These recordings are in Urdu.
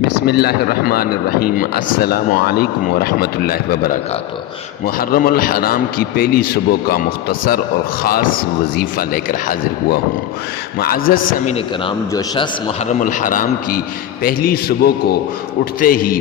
بسم اللہ الرحمن الرحیم۔ السلام علیکم ورحمۃ اللہ وبرکاتہ۔ محرم الحرام کی پہلی صبح کا مختصر اور خاص وظیفہ لے کر حاضر ہوا ہوں۔ معزز سامعین کرام، جو شخص محرم الحرام کی پہلی صبح کو اٹھتے ہی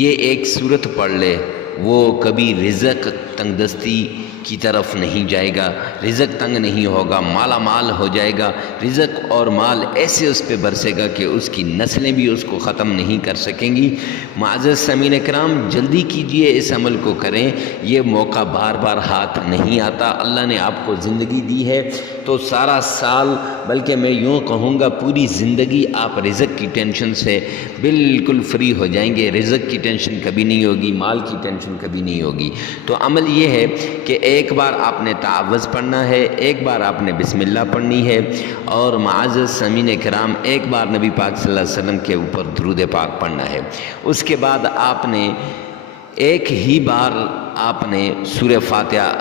یہ ایک سورت پڑھ لے، وہ کبھی رزق تنگ دستی کی طرف نہیں جائے گا، رزق تنگ نہیں ہوگا، مالا مال ہو جائے گا۔ رزق اور مال ایسے اس پہ برسے گا کہ اس کی نسلیں بھی اس کو ختم نہیں کر سکیں گی۔ معزز سامعین کرام، جلدی کیجئے، اس عمل کو کریں، یہ موقع بار بار ہاتھ نہیں آتا۔ اللہ نے آپ کو زندگی دی ہے تو سارا سال، بلکہ میں یوں کہوں گا پوری زندگی آپ رزق کی ٹینشن سے بالکل فری ہو جائیں گے۔ رزق کی ٹینشن کبھی نہیں ہوگی، مال کی ٹینشن کبھی نہیں ہوگی۔ تو عمل یہ ہے کہ ایک بار آپ نے تعوذ پڑھنا ہے، ایک بار آپ نے بسم اللہ پڑھنی ہے، اور معزز سامعین کرام ایک بار نبی پاک صلی اللہ علیہ وسلم کے اوپر درود پاک پڑھنا ہے۔ اس کے بعد آپ نے ایک ہی بار آپ نے سورہ فاتحہ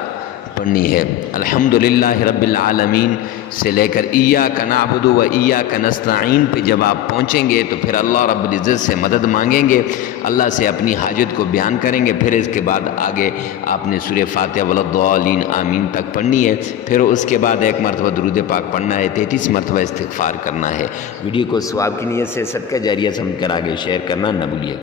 پڑھنی ہے۔ الحمدللہ رب العالمین سے لے کر ایاک نعبد و ایاک نستعین پہ جب آپ پہنچیں گے تو پھر اللہ رب العزت سے مدد مانگیں گے، اللہ سے اپنی حاجت کو بیان کریں گے۔ پھر اس کے بعد آگے آپ نے سورہ فاتحہ ولضالین آمین تک پڑھنی ہے۔ پھر اس کے بعد ایک مرتبہ درود پاک پڑھنا ہے، 33 مرتبہ استغفار کرنا ہے۔ ویڈیو کو ثواب کی نیت سے صدقہ جاریہ سمجھ کر آگے شیئر کرنا نہ بھولیے۔